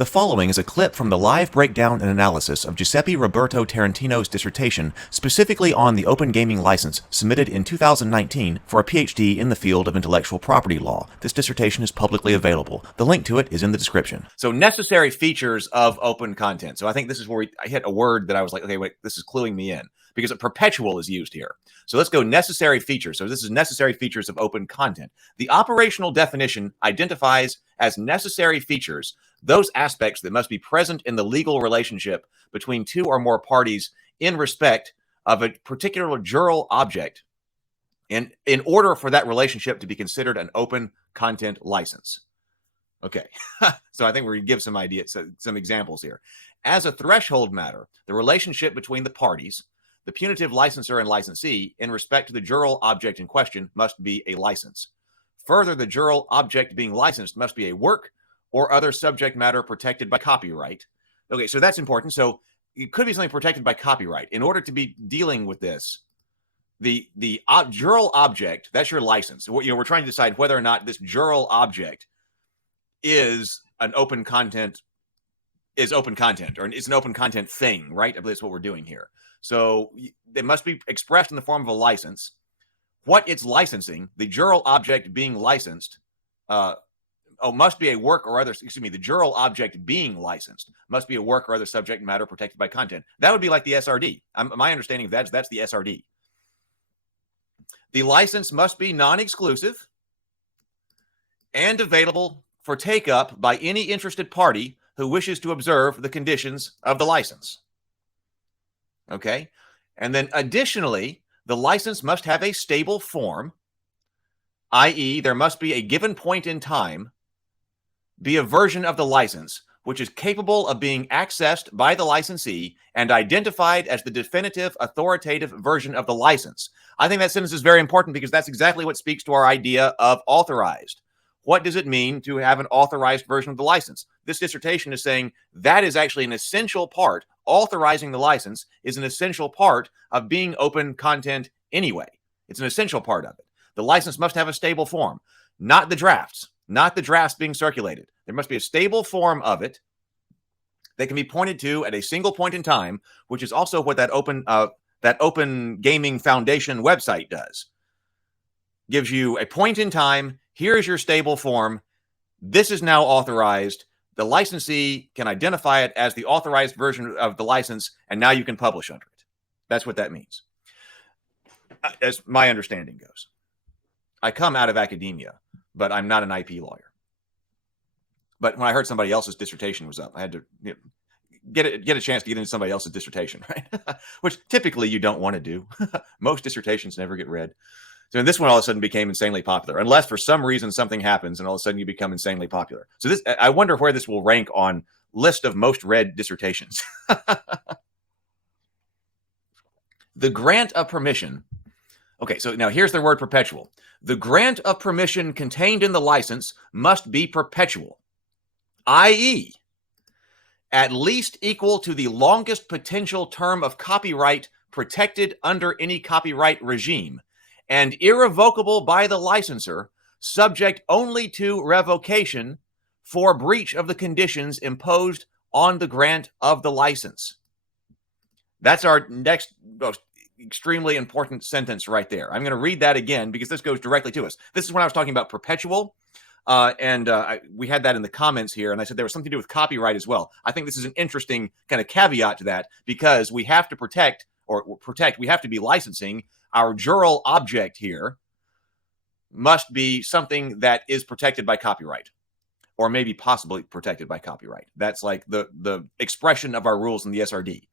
The following is a clip from the live breakdown and analysis of Giuseppe Roberto Tarantino's dissertation specifically on the open gaming license submitted in 2019 for a Ph.D. in the field of intellectual property law. This dissertation is publicly available. The link to it is in the description. So necessary features of open content. So I think this is where I hit a word that I was like, okay, wait, this is cluing me in because perpetual is used here. So let's go necessary features. So this is necessary features of open content. The operational definition identifies as necessary features those aspects that must be present in the legal relationship between two or more parties in respect of a particular jural object in order for that relationship to be considered an open content license. Okay, so I think we're going to give some ideas, some examples here. As a threshold matter, the relationship between the parties, the punitive licensor and licensee, in respect to the jural object in question, must be a license. Further, the jural object being licensed must be a work or other subject matter protected by copyright. Okay, so that's important. So it could be something protected by copyright. In order to be dealing with this, the jural object, that's your license. We're trying to decide whether or not this jural object is an open content, or it's an open content thing, right? I believe that's what we're doing here. So it must be expressed in the form of a license. What it's licensing, the jural object being licensed, must be a work or other, the jural object being licensed must be a work or other subject matter protected by content. That would be like the SRD. My understanding of that is that's the SRD. The license must be non-exclusive and available for take-up by any interested party who wishes to observe the conditions of the license. Okay? And then additionally, the license must have a stable form, i.e., there must be a given point in time be a version of the license which is capable of being accessed by the licensee and identified as the definitive authoritative version of the license. I think that sentence is very important because that's exactly what speaks to our idea of authorized. What does it mean to have an authorized version of the license? This dissertation is saying that is actually an essential part. Authorizing the license is an essential part of being open content anyway. It's an essential part of it. The license must have a stable form, not the drafts being circulated. There must be a stable form of it that can be pointed to at a single point in time, which is also what that Open Gaming Foundation website does. Gives you a point in time. Here is your stable form. This is now authorized. The licensee can identify it as the authorized version of the license, and now you can publish under it. That's what that means, as my understanding goes. I come out of academia, but I'm not an IP lawyer. But when I heard somebody else's dissertation was up, I had to get a chance to get into somebody else's dissertation, right? Which typically you don't want to do. Most dissertations never get read. So this one all of a sudden became insanely popular, unless for some reason something happens and all of a sudden you become insanely popular. So this, I wonder where this will rank on list of most read dissertations. The grant of permission. Okay, so now here's the word perpetual. The grant of permission contained in the license must be perpetual, i.e., at least equal to the longest potential term of copyright protected under any copyright regime, and irrevocable by the licensor, subject only to revocation for breach of the conditions imposed on the grant of the license. That's our next most extremely important sentence right there. I'm going to read that again because this goes directly to us. This is when I was talking about perpetual, we had that in the comments here, and I said there was something to do with copyright as well. I think this is an interesting kind of caveat to that because we have to we have to be licensing. Our jural object here must be something that is protected by copyright, or maybe possibly protected by copyright. That's like the expression of our rules in the SRD.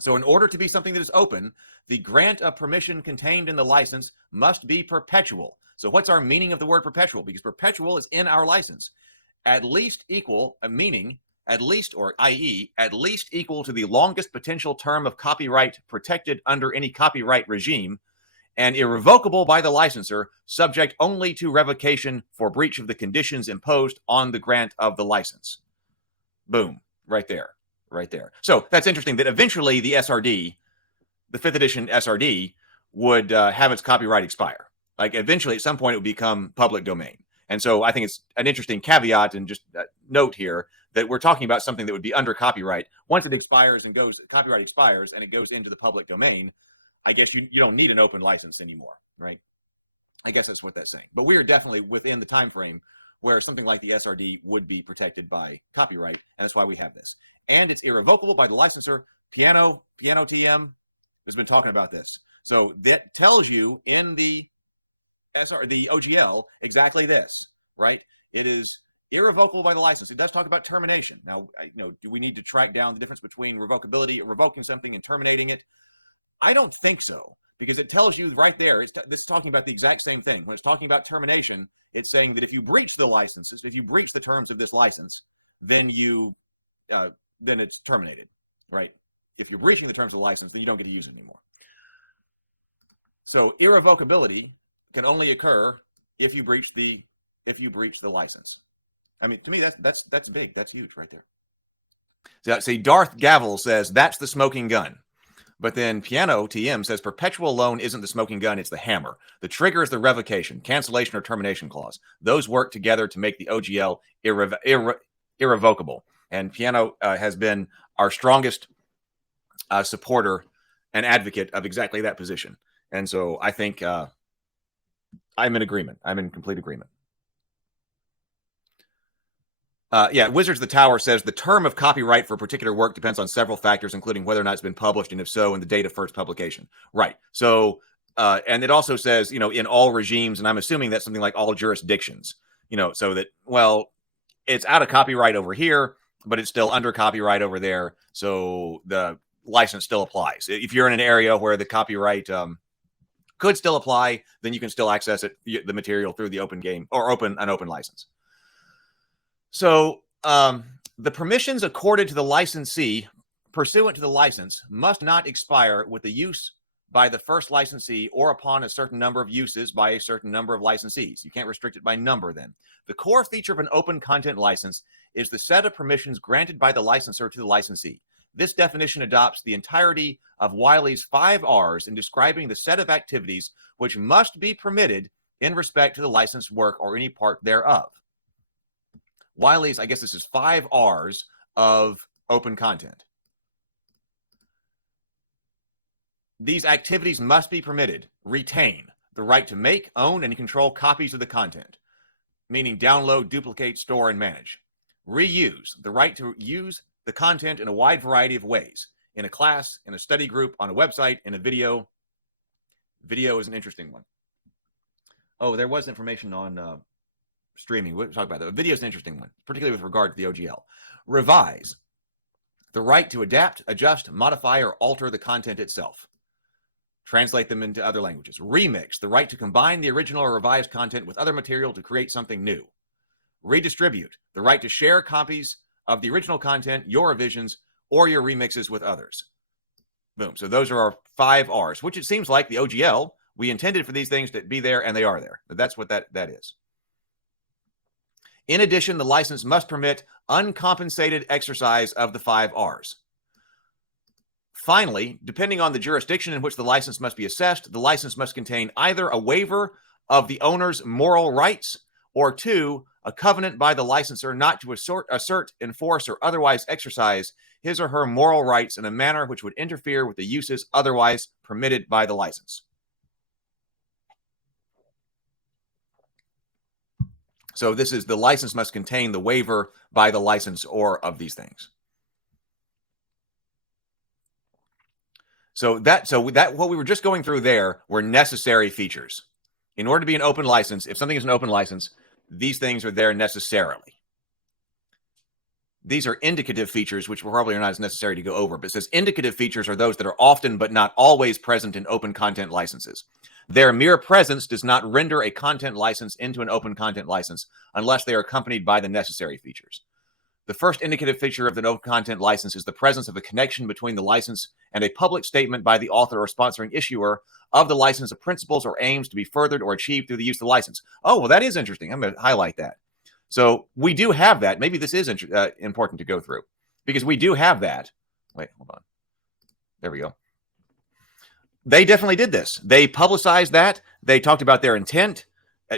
So in order to be something that is open, the grant of permission contained in the license must be perpetual. So what's our meaning of the word perpetual? Because perpetual is in our license. At least equal, meaning at least, or i.e., at least equal to the longest potential term of copyright protected under any copyright regime, and irrevocable by the licensor, subject only to revocation for breach of the conditions imposed on the grant of the license. Boom, right there. Right there. So that's interesting that eventually the SRD, the 5th edition SRD, would have its copyright expire. Like eventually at some point it would become public domain. And so I think it's an interesting caveat and just note here that we're talking about something that would be under copyright. Once it expires and copyright expires and it goes into the public domain, I guess you don't need an open license anymore, right? I guess that's what that's saying. But we are definitely within the time frame where something like the SRD would be protected by copyright, and that's why we have this. And it's irrevocable by the licensor. Piano TM has been talking about this. So that tells you in the OGL exactly this, right? It is irrevocable by the license. It does talk about termination. Now, do we need to track down the difference between revocability, revoking something, and terminating it? I don't think so, because it tells you right there. This is talking about the exact same thing. When it's talking about termination, it's saying that if you breach the licenses, if you breach the terms of this license, then then it's terminated, right? If you're breaching the terms of the license, then you don't get to use it anymore. So irrevocability can only occur if you breach the license. I mean, to me, that's big. That's huge right there. So, see, Darth Gavel says that's the smoking gun. But then Piano TM says perpetual alone isn't the smoking gun, it's the hammer. The trigger is the revocation, cancellation, or termination clause. Those work together to make the OGL irrevocable. And Piano has been our strongest supporter and advocate of exactly that position. And so I think I'm in agreement. I'm in complete agreement. Wizards of the Tower says the term of copyright for a particular work depends on several factors, including whether or not it's been published, and if so, in the date of first publication. Right. So, and it also says, in all regimes, and I'm assuming that's something like all jurisdictions, so that, well, it's out of copyright over here, but it's still under copyright over there. So the license still applies. If you're in an area where the copyright could still apply, then you can still access the material through the open game or an open license. So the permissions accorded to the licensee pursuant to the license must not expire with the use by the first licensee or upon a certain number of uses by a certain number of licensees. You can't restrict it by number then. The core feature of an open content license is the set of permissions granted by the licensor to the licensee. This definition adopts the entirety of Wiley's 5 R's in describing the set of activities which must be permitted in respect to the licensed work or any part thereof. Wiley's, I guess this is 5 R's of open content. These activities must be permitted. Retain the right to make, own, and control copies of the content, meaning download, duplicate, store, and manage. Reuse the right to use the content in a wide variety of ways, in a class, in a study group, on a website, in a video. Video is an interesting one. Oh, there was information on streaming. We'll talk about that. Video is an interesting one, particularly with regard to the OGL. Revise the right to adapt, adjust, modify, or alter the content itself. Translate them into other languages. Remix the right to combine the original or revised content with other material to create something new. Redistribute the right to share copies of the original content, your revisions, or your remixes with others. Boom. So those are our 5 R's, which it seems like the OGL, we intended for these things to be there, and they are there. But that's what that is. In addition, the license must permit uncompensated exercise of the 5 R's. Finally, depending on the jurisdiction in which the license must be assessed, the license must contain either a waiver of the owner's moral rights or 2, a covenant by the licensor not to assert, enforce, or otherwise exercise his or her moral rights in a manner which would interfere with the uses otherwise permitted by the license. So this is the license must contain the waiver by the licensor of these things. So that what we were just going through there were necessary features. In order to be an open license, if something is an open license, these things are there necessarily. These are indicative features, which probably are not as necessary to go over, but it says indicative features are those that are often but not always present in open content licenses. Their mere presence does not render a content license into an open content license unless they are accompanied by the necessary features. The first indicative feature of an open content license is the presence of a connection between the license and a public statement by the author or sponsoring issuer of the license of principles or aims to be furthered or achieved through the use of the license. Oh, well, that is interesting. I'm going to highlight that. So we do have that. Maybe this is important to go through because we do have that. Wait, hold on. There we go. They definitely did this. They publicized that. They talked about their intent.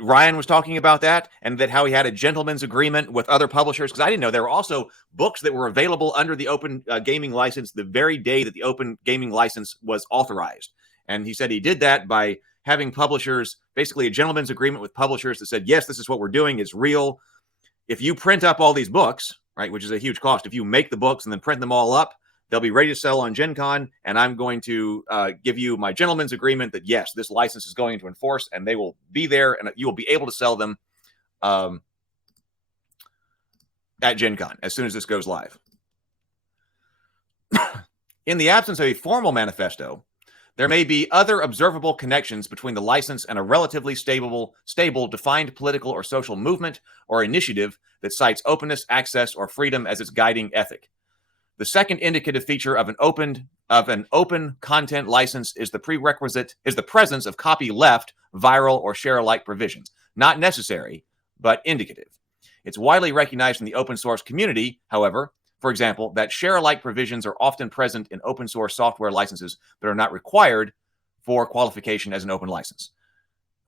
Ryan was talking about that, and that how he had a gentleman's agreement with other publishers, because I didn't know there were also books that were available under the open gaming license the very day that the open gaming license was authorized. And he said he did that by having publishers, basically a gentleman's agreement with publishers that said, yes, this is what we're doing, it's real. If you print up all these books, right, which is a huge cost, if you make the books and then print them all up, they'll be ready to sell on Gen Con, and I'm going to give you my gentleman's agreement that, yes, this license is going to enforce, and they will be there, and you will be able to sell them at Gen Con as soon as this goes live. In the absence of a formal manifesto, there may be other observable connections between the license and a relatively stable defined political or social movement or initiative that cites openness, access, or freedom as its guiding ethic. The second indicative feature of an open content license is the presence of copyleft, viral, or share-alike provisions. Not necessary, but indicative. It's widely recognized in the open source community, however, for example, that share-alike provisions are often present in open source software licenses but are not required for qualification as an open license,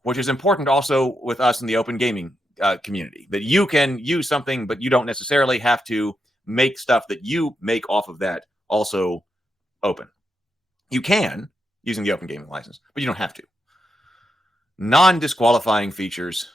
which is important also with us in the open gaming community, that you can use something, but you don't necessarily have to make stuff that you make off of that also open. You can, using the open gaming license, but you don't have to. Non-disqualifying features.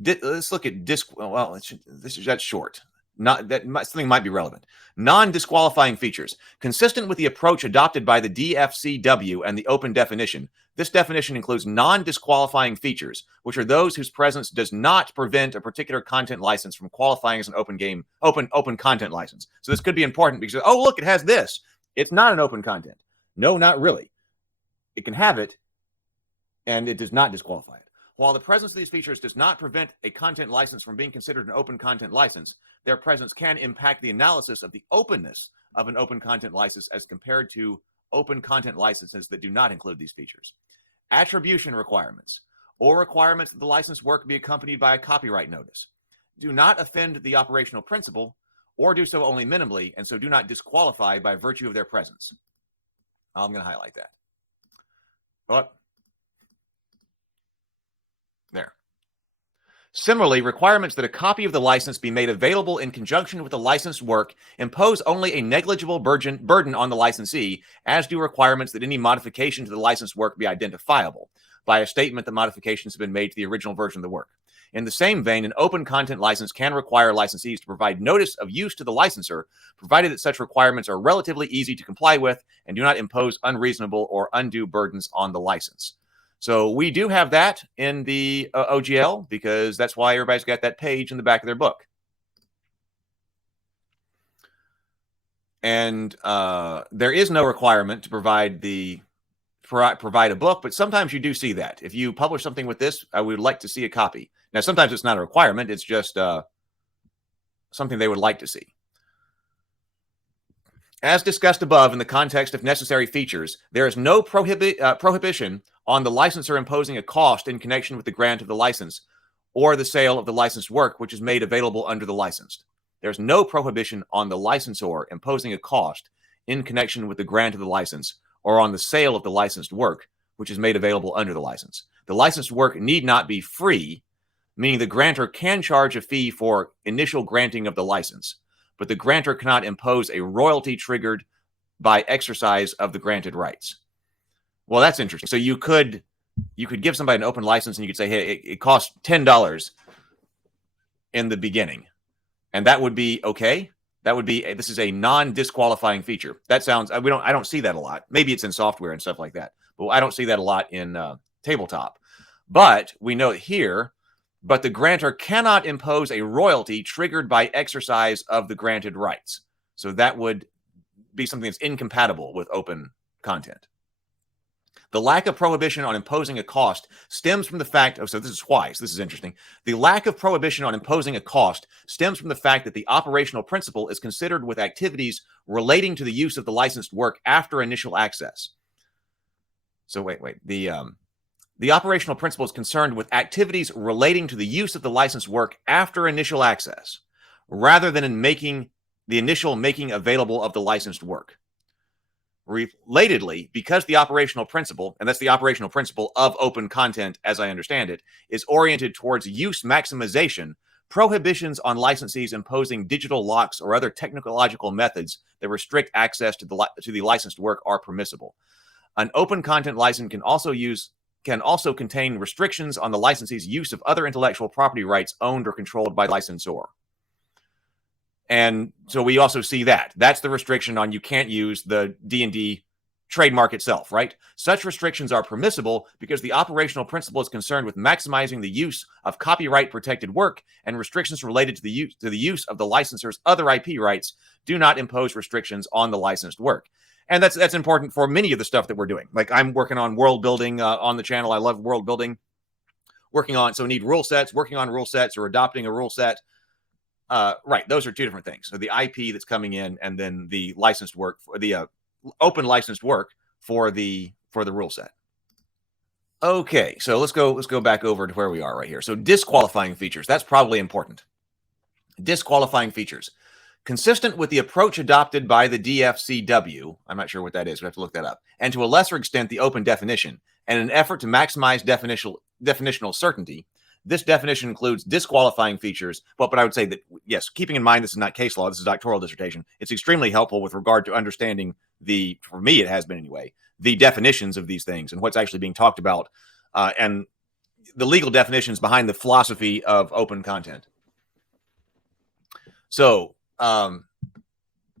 Let's look at that's short. Something might be relevant. Non-disqualifying features. Consistent with the approach adopted by the DFCW and the open definition, this definition includes non-disqualifying features, which are those whose presence does not prevent a particular content license from qualifying as an open content license. So this could be important because, oh, look, it has this. It's not an open content. No, not really. It can have it, and it does not disqualify it. While the presence of these features does not prevent a content license from being considered an open content license, their presence can impact the analysis of the openness of an open content license as compared to open content licenses that do not include these features. Attribution requirements, or requirements that the licensed work be accompanied by a copyright notice, do not offend the operational principle or do so only minimally, and so do not disqualify by virtue of their presence. I'm going to highlight that. What? There. Similarly, requirements that a copy of the license be made available in conjunction with the licensed work impose only a negligible burden on the licensee, as do requirements that any modification to the licensed work be identifiable by a statement that modifications have been made to the original version of the work. In the same vein, an open content license can require licensees to provide notice of use to the licensor, provided that such requirements are relatively easy to comply with and do not impose unreasonable or undue burdens on the license. So we do have that in the OGL because that's why everybody's got that page in the back of their book. And there is no requirement to provide a book, but sometimes you do see that. If you publish something with this, I would like to see a copy. Now, sometimes it's not a requirement. It's just something they would like to see. As discussed above in the context of necessary features, there is no prohibition on the licensor imposing a cost in connection with the grant of the license or the sale of the licensed work which is made available under the licensed. There's no prohibition on the licensor imposing a cost in connection with the grant of the license or on the sale of the licensed work which is made available under the license. The licensed work need not be free, meaning the grantor can charge a fee for initial granting of the license, but the grantor cannot impose a royalty triggered by exercise of the granted rights. Well, that's interesting. So you could give somebody an open license and you could say, hey, it costs $10 in the beginning. And that would be okay. That would be, this is a non-disqualifying feature. That sounds, I don't see that a lot. Maybe it's in software and stuff like that, but I don't see that a lot in tabletop. But we know here, but the grantor cannot impose a royalty triggered by exercise of the granted rights. So that would be something that's incompatible with open content. The lack of prohibition on imposing a cost stems from the fact, so this is why, so this is interesting. The lack of prohibition on imposing a cost stems from the fact that the operational principle is considered with activities relating to the use of the licensed work after initial access. So wait, the operational principle is concerned with activities relating to the use of the licensed work after initial access, rather than in the initial making available of the licensed work. Relatedly, because the operational principle, and that's the operational principle of open content as I understand it, is oriented towards use maximization, prohibitions on licensees imposing digital locks or other technological methods that restrict access to the licensed work are permissible. An open content license can also contain restrictions on the licensee's use of other intellectual property rights owned or controlled by the licensor. And so we also see that. That's the restriction on you can't use the D&D trademark itself, right? Such restrictions are permissible because the operational principle is concerned with maximizing the use of copyright-protected work, and restrictions related to the use of the licensor's other IP rights do not impose restrictions on the licensed work. And that's important for many of the stuff that we're doing. Like I'm working on world building on the channel. I love world building. So need rule sets, working on rule sets or adopting a rule set. Right, those are two different things. So the IP that's coming in, and then the licensed work, for the open licensed work for the rule set. Okay, so let's go back over to where we are right here. So disqualifying features, that's probably important. Disqualifying features. Consistent with the approach adopted by the DFCW, I'm not sure what that is, we have to look that up, and to a lesser extent the open definition, and an effort to maximize definitional certainty, this definition includes disqualifying features, but I would say that, yes, keeping in mind this is not case law, this is doctoral dissertation, it's extremely helpful with regard to understanding for me it has been anyway, the definitions of these things and what's actually being talked about, and the legal definitions behind the philosophy of open content. So, and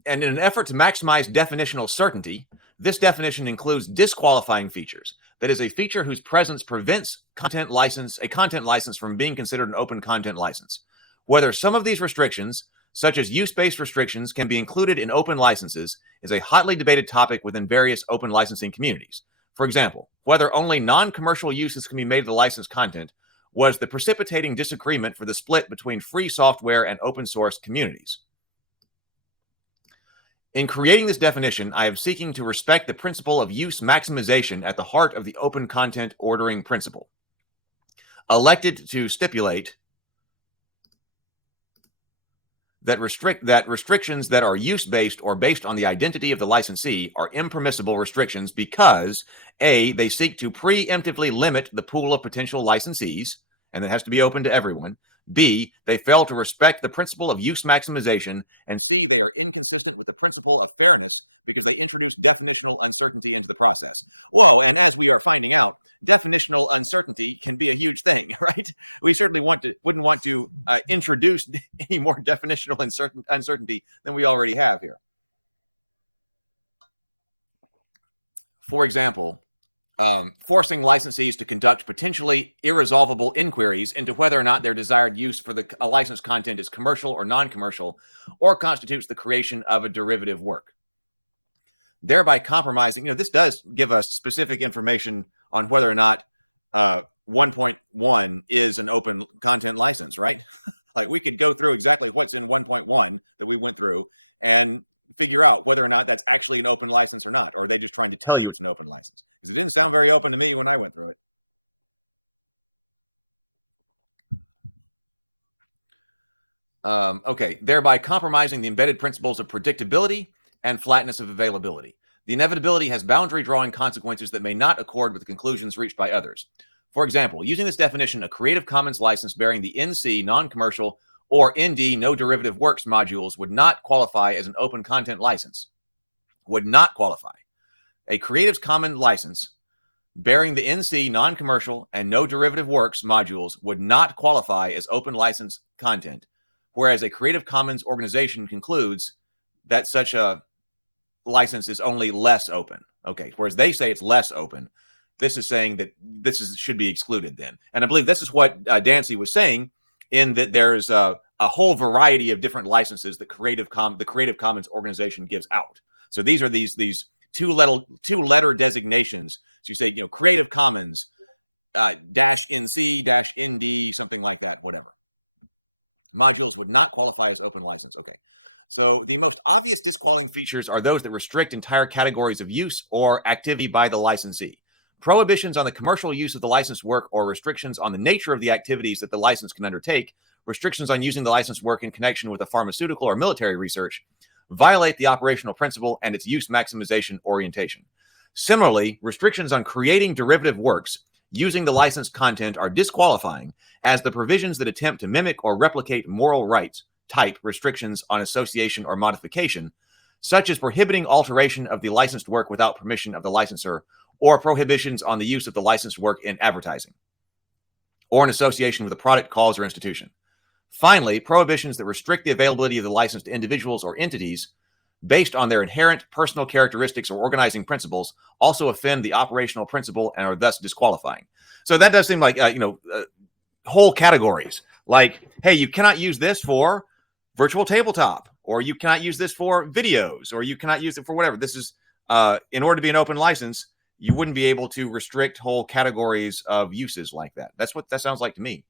in an effort to maximize definitional certainty, this definition includes disqualifying features. That is, a feature whose presence prevents a content license from being considered an open content license. Whether some of these restrictions, such as use-based restrictions, can be included in open licenses is a hotly debated topic within various open licensing communities. For example, whether only non-commercial uses can be made of the licensed content was the precipitating disagreement for the split between free software and open source communities. In creating this definition, I am seeking to respect the principle of use maximization at the heart of the open content ordering principle. Elected to stipulate that restrictions that are use-based or based on the identity of the licensee are impermissible restrictions because, A, they seek to preemptively limit the pool of potential licensees, and it has to be open to everyone. B, they fail to respect the principle of use maximization, and C, they are inconsistent with the principle of fairness because they introduce definitional uncertainty into the process. Whoa, and as we are finding out, definitional uncertainty can be a huge thing, right? We certainly wouldn't want to introduce any more definitional uncertainty than we already have here. For example, forcing licensees to conduct potentially irresolvable inquiries into whether or not their desired use for a licensed content is commercial or non-commercial, or constitutes the creation of a derivative work. Thereby compromising, this does give us specific information on whether or not 1.1 is an open content license, right? Like we could go through exactly what's in 1.1 that we went through and figure out whether or not that's actually an open license or not, or are they just trying to tell you it's an open license? Because it didn't sound very open to me when I went through it. Okay, thereby compromising the embedded principles of predictability and flatness of availability. The inevitability has boundary drawing consequences that may not accord with the conclusions reached by others. For example, using this definition, a Creative Commons license bearing the NC non-commercial or ND no derivative works modules would not qualify as an open content license. Would not qualify. A Creative Commons license bearing the NC non-commercial and no derivative works modules would not qualify as open license content, whereas a Creative Commons organization concludes that such a license is only less open. Okay, whereas they say it's less open, this is saying that should be excluded then. And I believe this is what Dancy was saying, in that there's a whole variety of different licenses that the Creative Commons organization gives out. So these are these two-letter designations. So you say, Creative Commons -NC -ND, something like that, whatever. Modules would not qualify as open license. Okay. So the most obvious disqualifying features are those that restrict entire categories of use or activity by the licensee. Prohibitions on the commercial use of the licensed work or restrictions on the nature of the activities that the license can undertake, restrictions on using the licensed work in connection with a pharmaceutical or military research, violate the operational principle and its use maximization orientation. Similarly, restrictions on creating derivative works using the licensed content are disqualifying, as the provisions that attempt to mimic or replicate moral rights type restrictions on association or modification, such as prohibiting alteration of the licensed work without permission of the licensor, or prohibitions on the use of the licensed work in advertising or in association with a product, cause, or institution. Finally, prohibitions that restrict the availability of the license to individuals or entities based on their inherent personal characteristics or organizing principles also offend the operational principle and are thus disqualifying. So that does seem like, whole categories. Like, hey, you cannot use this for virtual tabletop, or you cannot use this for videos, or you cannot use it for whatever. This is, in order to be an open license, you wouldn't be able to restrict whole categories of uses like that. That's what that sounds like to me.